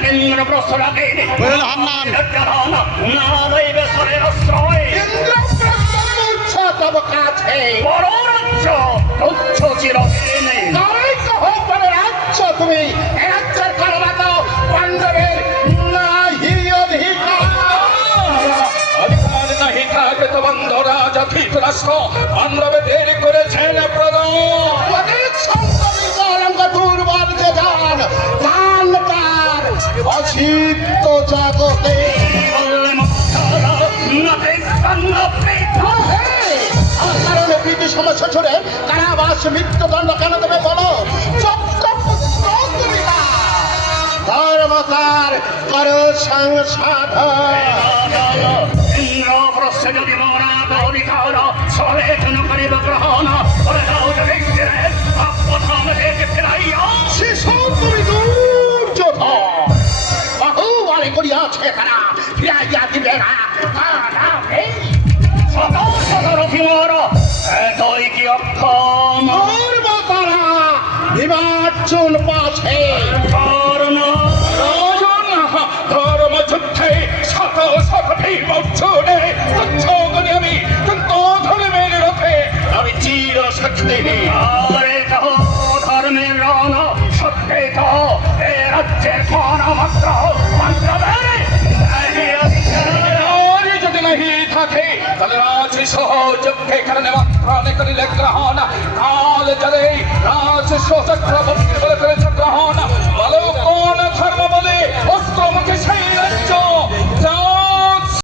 কেন্দ্র প্রশ্রয় তব কাছে বড় রাজ্য তুচ্ছ চিরদিন রাজ্য তুমি রাজ্যের কারণত পাণ্ডবের বন্ধ রাজা ধৃতরাষ্ট্র পাণ্ডবে দেরি করেছেন প্রদান দুর্বল যে যান দান তার অসিদ্ধ জগতে কারণে প্রীতি সমস্যা ছড়ে কারাবাস মৃত্যুদণ্ড কেন দেবে বলো ধর্মকার করো সংসাধন যদি মরা অধিকার সবেতন করিব গ্রহণ শিশু তুমি দুর্যোধন বহু বলে করিয়াছে তারা ফিরাইয়া দিবে না শত শত রথিমর এতই কি অক্ষম তারা বিমার্জন পাছে ধর্ম যুদ্ধে শত শত ভীম অর্জুনে তুচ্ছগণে আমি কিন্তু ধর্মের রথে আমি চির শক্তি ধর্মের রণ সত্যি তো এ রাজ্যের কোন মাত্র যদি নাহি থাকে তাহলে রাজ সহযোগ্যে কারণে মাত্রানে করিলে গ্রহণ কাল জলে রাজ সচক্রবর্তী বলে করেছে গ্রহণ বলো কোন ধর্ম বলে